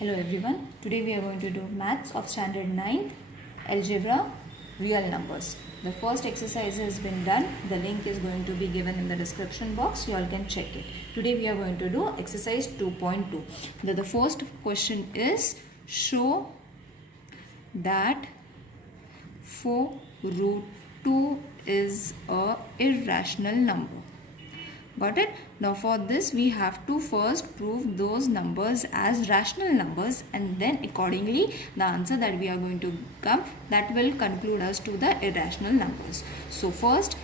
Hello everyone, today we are going to do maths of standard 9th, algebra, real numbers. The first exercise has been done. The link is going to be given in the description box. You all can check it. Today we are going to do exercise 2.2. The first question is show that 4 root 2 is a irrational number. Got it? Now for this we have to first prove those numbers as rational numbers, and then accordingly the answer that we are going to come, that will conclude us to the irrational numbers. So first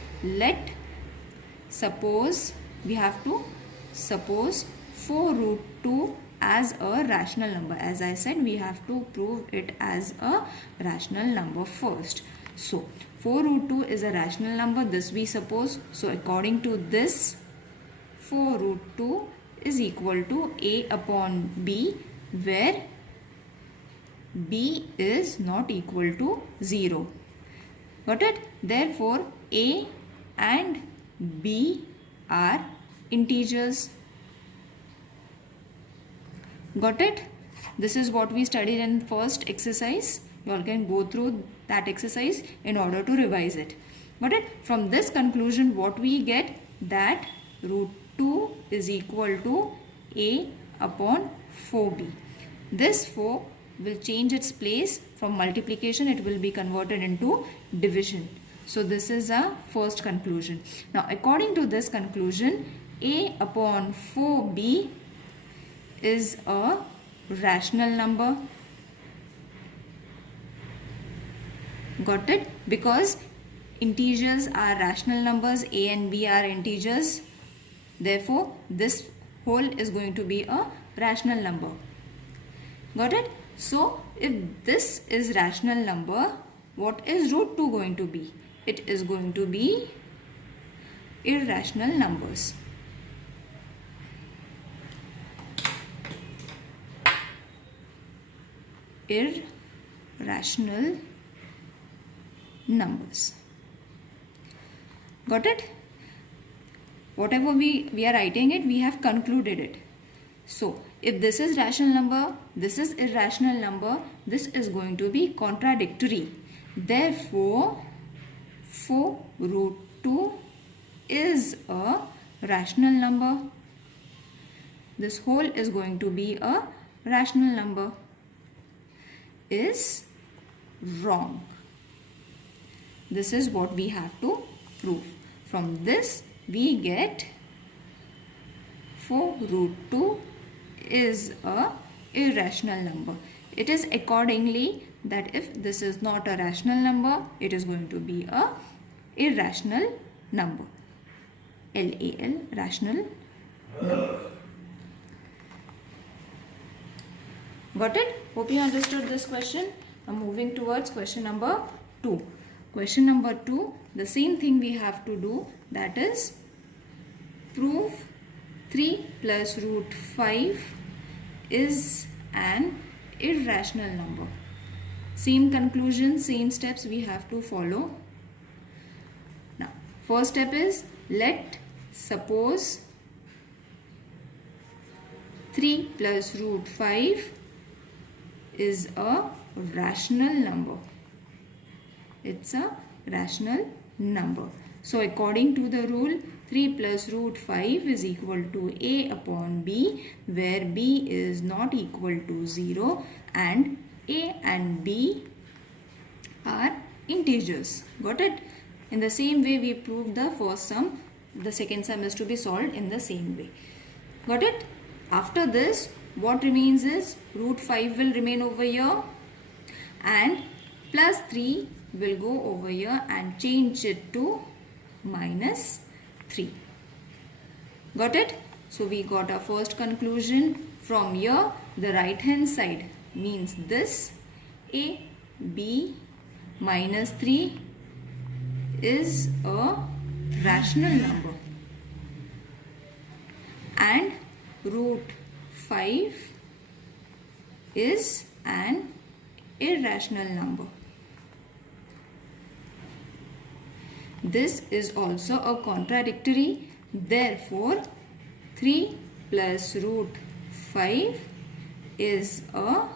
suppose we have to suppose 4 root 2 as a rational number. As I said, we have to prove it as a rational number first. So 4 root 2 is a rational number, this we suppose. So according to this, 4 root 2 is equal to a upon b, where b is not equal to 0. Got it? Therefore, a and b are integers. Got it? This is what we studied in first exercise. You all can go through that exercise in order to revise it. Got it? From this conclusion, what we get, that root 2 is equal to a upon 4b. This 4 will change its place. From multiplication it will be converted into division. So this is our first conclusion. Now according to this conclusion, a upon 4b is a rational number. Got it? Because integers are rational numbers, a and b are integers. Therefore, this whole is going to be a rational number. Got it? So, if this is rational number, what is root 2 going to be? It is going to be irrational numbers. Irrational numbers. Got it? Whatever we are writing it, we have concluded it. So, if this is rational number, this is irrational number, this is going to be contradictory. Therefore, 4 root 2 is a rational number. This whole is going to be a rational number. Is wrong. This is what we have to prove. From this, we get 4 root 2 is a irrational number. It is accordingly that if this is not a rational number, it is going to be a irrational number. LAL, rational number. Got it? Hope you understood this question. I'm moving towards question number 2. Question number 2, the same thing we have to do, that is prove 3 plus root 5 is an irrational number. Same conclusion, same steps we have to follow. Now, first step is suppose 3 plus root 5 is a rational number. It's a rational number. So according to the rule, 3 plus root 5 is equal to a upon b, where b is not equal to 0 and a and b are integers. Got it? In the same way we proved the first sum, the second sum is to be solved in the same way. Got it? After this, what remains is root 5 will remain over here and plus 3 will go over here and change it to minus 3. Got it? So we got our first conclusion. From here, the right hand side means this a, b minus 3 is a rational number and root 5 is an irrational number. This is also a contradictory. Therefore, 3 plus root 5 is a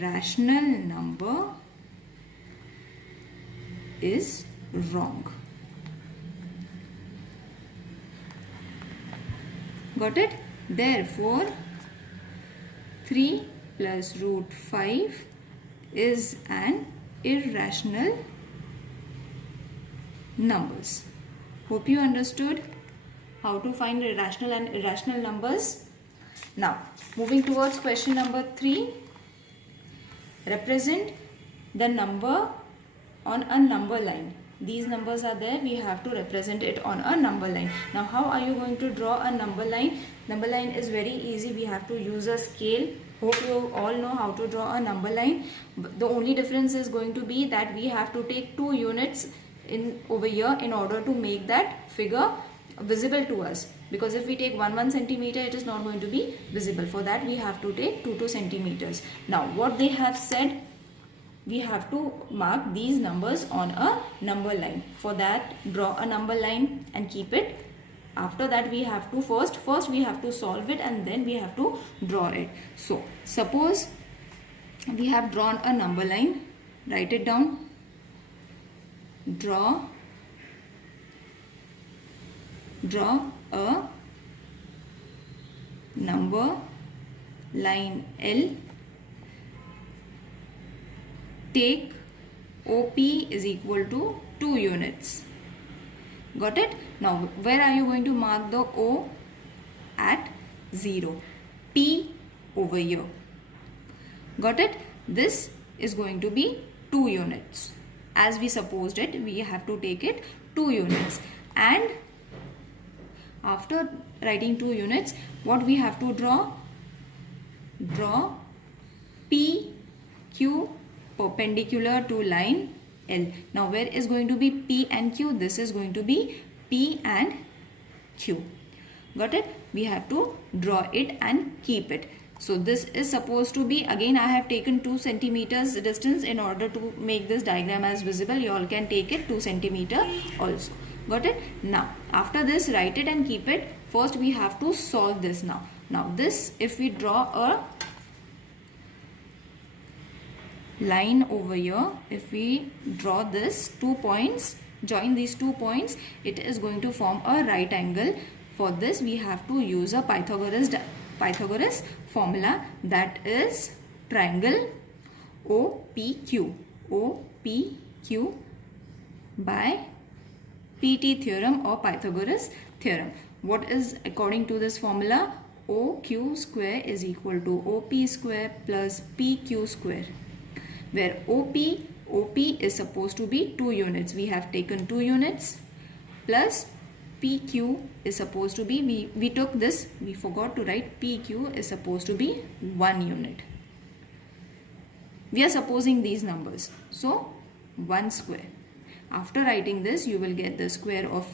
rational number is wrong. Got it? Therefore, 3 plus root 5 is an irrational numbers. Hope you understood how to find rational and irrational numbers. Now, moving towards question number 3. Represent the number on a number line. These numbers are there, we have to represent it on a number line. Now, how are you going to draw a number line? Number line is very easy. We have to use a scale. Hope you all know how to draw a number line. The only difference is going to be that we have to take 2 units in over here in order to make that figure visible to us, because if we take 1 centimeter, it is not going to be visible. For that we have to take 2 centimeters. Now what they have said, we have to mark these numbers on a number line. For that, draw a number line and keep it. After that, we have to first we have to solve it and then we have to draw it. So suppose we have drawn a number line. Write it down. Draw a number line L. Take OP is equal to 2 units. Got it? Now where are you going to mark the O? At 0. P over here. Got it? This is going to be 2 units. As we supposed it, we have to take it 2 units. And after writing 2 units, what we have to draw? Draw PQ perpendicular to line L. Now where is going to be P and Q? This is going to be P and Q. Got it? We have to draw it and keep it. So this is supposed to be, again I have taken 2 centimeters distance in order to make this diagram as visible. You all can take it 2 centimeter also. Got it? Now after this, write it and keep it. First we have to solve this now. Now this, if we draw a line over here, if we draw this 2 points, join these 2 points, it is going to form a right angle. For this we have to use a Pythagoras formula, that is triangle OPQ. OPQ by PT theorem or Pythagoras theorem. What is according to this formula? OQ square is equal to OP square plus PQ square, where OP is supposed to be 2 units. We have taken 2 units plus PQ is supposed to be, we took this, we forgot to write, PQ is supposed to be 1 unit. We are supposing these numbers. So 1 square. After writing this, you will get the square of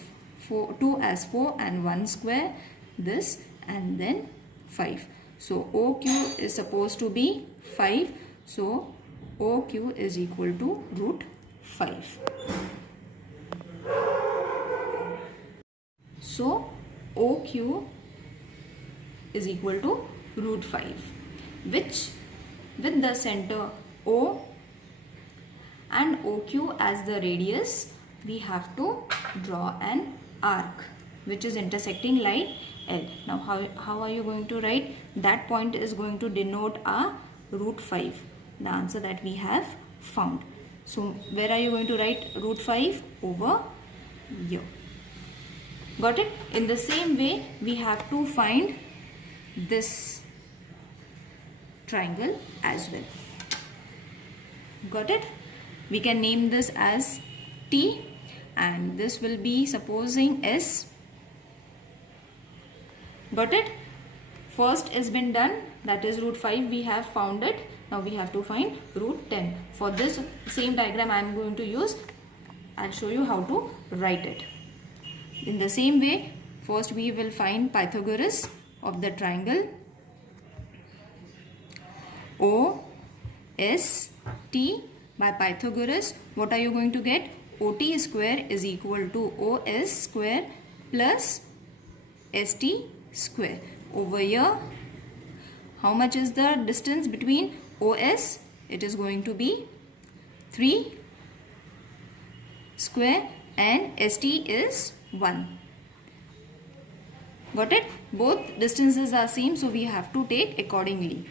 2 as 4 and 1 square, this, and then 5. So OQ is supposed to be 5. So OQ is equal to root 5. So OQ is equal to root 5, which with the center O and OQ as the radius, we have to draw an arc which is intersecting line L. Now how are you going to write? That point is going to denote our root 5, the answer that we have found. So where are you going to write root 5? Over here. Got it? In the same way, we have to find this triangle as well. Got it? We can name this as T, and this will be supposing S. Got it? First has been done, that is root 5, we have found it. Now we have to find root 10. For this same diagram I am going to use, I'll show you how to write it. In the same way, first we will find Pythagoras of the triangle OST. By Pythagoras, what are you going to get? OT square is equal to OS square plus ST square. Over here, How much is the distance between OS? It is going to be 3 square and ST is 1. Got it? Both distances are same, so we have to take accordingly.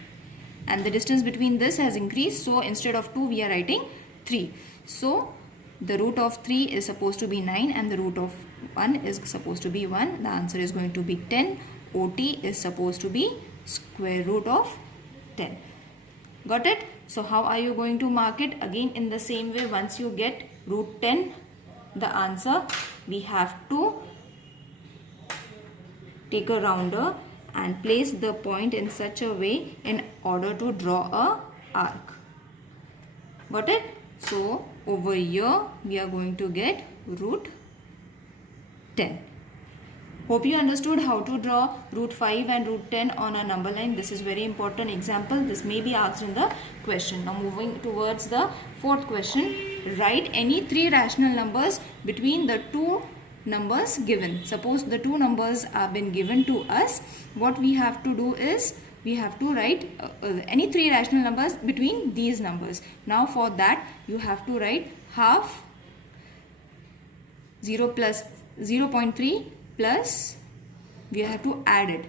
And the distance between this has increased, so instead of 2 we are writing 3. So the root of 3 is supposed to be 9 and the root of 1 is supposed to be 1. The answer is going to be 10. OT is supposed to be square root of 10. Got it? So how are you going to mark it? Again in the same way, once you get root 10, the answer, we have to take a rounder and place the point in such a way in order to draw a arc. Got it? So over here we are going to get root 10. Hope you understood how to draw root 5 and root 10 on a number line. This is very important example. This may be asked in the question. Now moving towards the fourth question. Write any 3 rational numbers between the 2 numbers given. Suppose the 2 numbers have been given to us. What we have to do is we have to write any 3 rational numbers between these numbers. Now for that you have to write half 0 plus 0.3 plus we have to add it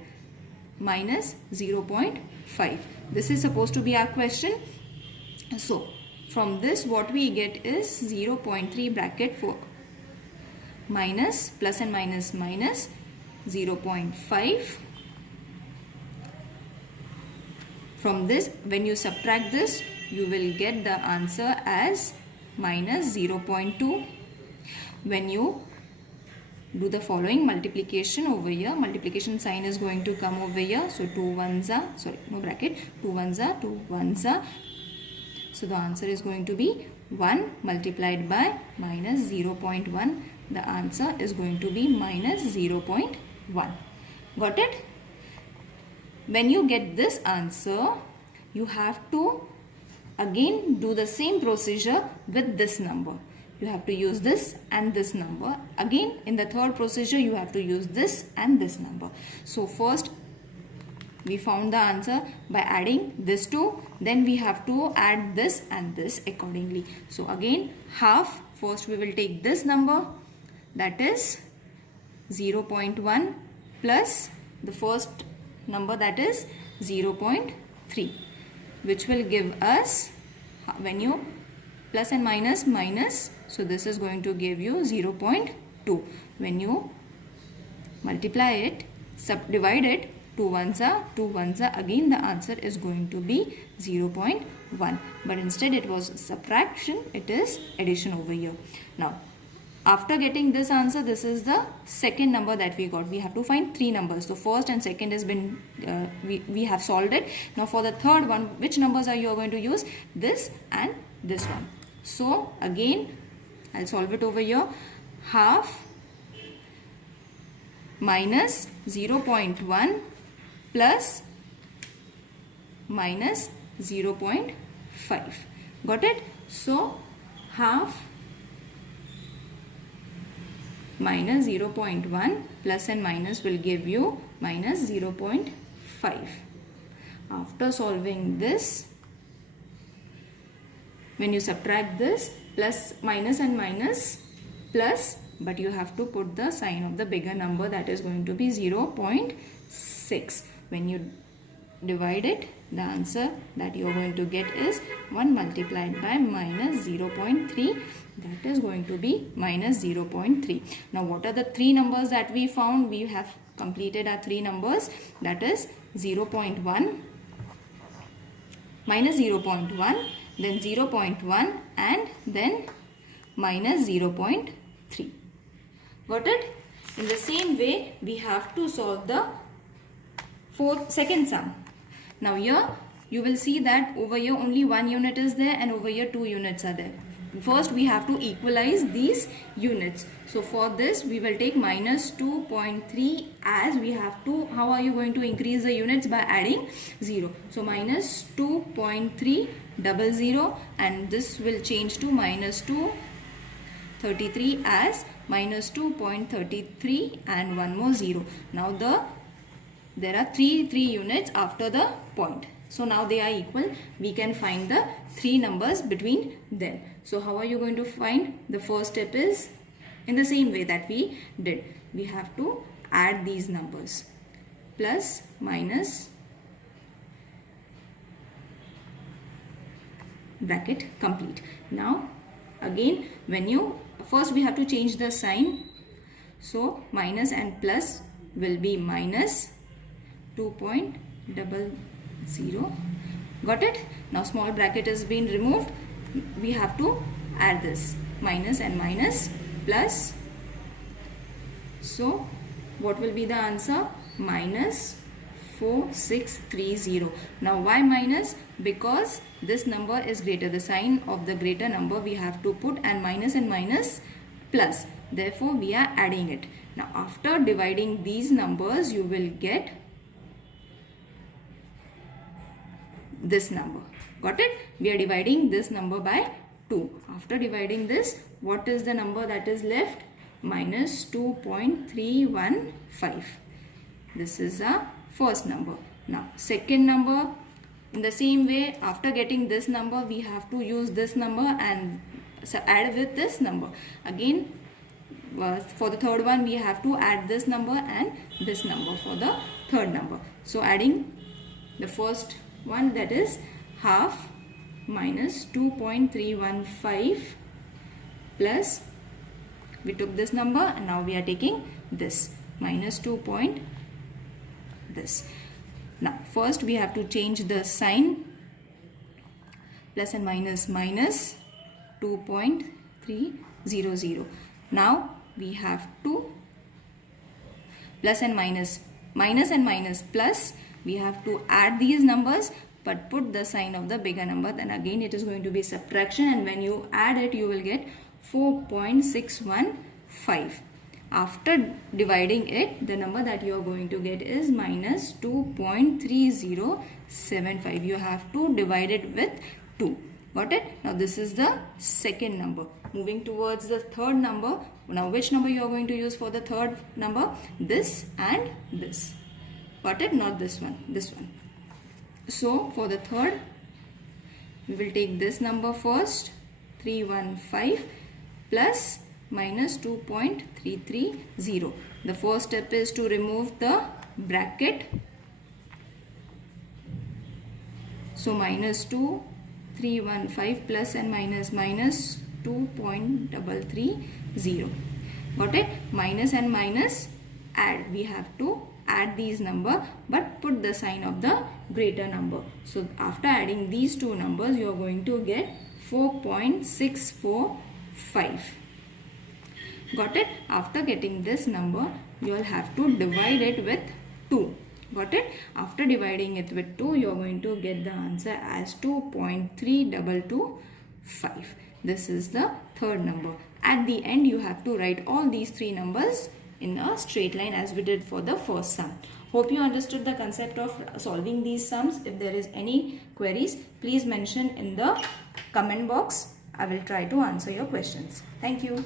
minus 0.5. This is supposed to be our question. So from this what we get is 0.3 bracket 4 minus plus and minus minus 0.5. From this, when you subtract this, you will get the answer as minus 0.2. When you do the following multiplication over here, multiplication sign is going to come over here. So 2 ones are, sorry, no bracket, 2 ones are, 2 ones are. So the answer is going to be 1 multiplied by minus 0.1. The answer is going to be minus 0.1. Got it? When you get this answer, you have to again do the same procedure with this number. You have to use this and this number. Again, in the third procedure, you have to use this and this number. So first, we found the answer by adding this two. Then we have to add this and this accordingly. So again, half. First, we will take this number, that is 0.1 plus the first number, that is 0.3, which will give us, when you plus and minus minus, so this is going to give you 0.2. When you multiply it, subdivide it, 2 ones are, 2 ones are, again the answer is going to be 0.1. But instead it was subtraction, it is addition over here. Now after getting this answer, this is the second number that we got. We have to find 3 numbers. So first and second has been, we have solved it. Now for the third one, which numbers are you going to use? This and this one. So again, I'll solve it over here. Half minus 0.1 plus minus 0.5. Got it? So half minus 0.1 plus and minus will give you minus 0.5. After solving this, when you subtract this, plus minus and minus plus, but you have to put the sign of the bigger number, that is going to be 0.6. When you divide it, the answer that you are going to get is 1 multiplied by minus 0.3, that is going to be minus 0.3. Now what are the 3 numbers that we found? We have completed our 3 numbers, that is 0.1, minus 0.1, then 0.1 and then minus 0.3. Got it? In the same way, we have to solve the second sum. Now here you will see that over here only 1 unit is there and over here 2 units are there. First we have to equalize these units. So for this we will take minus 2.3 as we have to. How are you going to increase the units? By adding 0. So minus 2.300 and this will change to minus 233 as minus 2.33 and one more 0. Now the there are three units after the point. So now they are equal. We can find the three numbers between them. So how are you going to find? The first step is in the same way that we did. We have to add these numbers. Plus, minus, bracket complete. Now again, first we have to change the sign. So minus and plus will be minus 2.00. Got it? Now small bracket has been removed. We have to add this minus and minus plus. So what will be the answer? Minus 4630. Now why minus? Because this number is greater. The sign of the greater number we have to put, and minus plus. Therefore we are adding it. Now after dividing these numbers, you will get this number. Got it? We are dividing this number by 2. After dividing this, what is the number that is left? Minus 2.315. This is our first number. Now second number, in the same way, after getting this number, we have to use this number and add with this number. Again, for the third one, we have to add this number and this number for the third number. So adding the first one, that is half minus 2.315 plus, we took this number and now we are taking this minus 2 point this. Now first we have to change the sign. Plus and minus 2.300. Now we have to plus and minus plus. We have to add these numbers but put the sign of the bigger number. Then again it is going to be subtraction, and when you add it you will get 4.615. After dividing it, the number that you are going to get is minus 2.3075. You have to divide it with 2. Got it? Now this is the second number. Moving towards the third number. Now which number you are going to use for the third number? This and this. Got it? Not this one. This one. So for the third, we will take this number first. 315 plus minus 2.330. The first step is to remove the bracket. So minus 2.315 plus and minus 2.330. Got it? Minus and minus add. We have to add these number but put the sign of the greater number. So after adding these two numbers, you are going to get 4.645. Got it? After getting this number, you will have to divide it with 2. Got it? After dividing it with 2, you are going to get the answer as 2.3225. This is the third number. At the end, you have to write all these three numbers in a straight line as we did for the first sum. Hope you understood the concept of solving these sums. If there is any queries, please mention in the comment box. I will try to answer your questions. Thank you.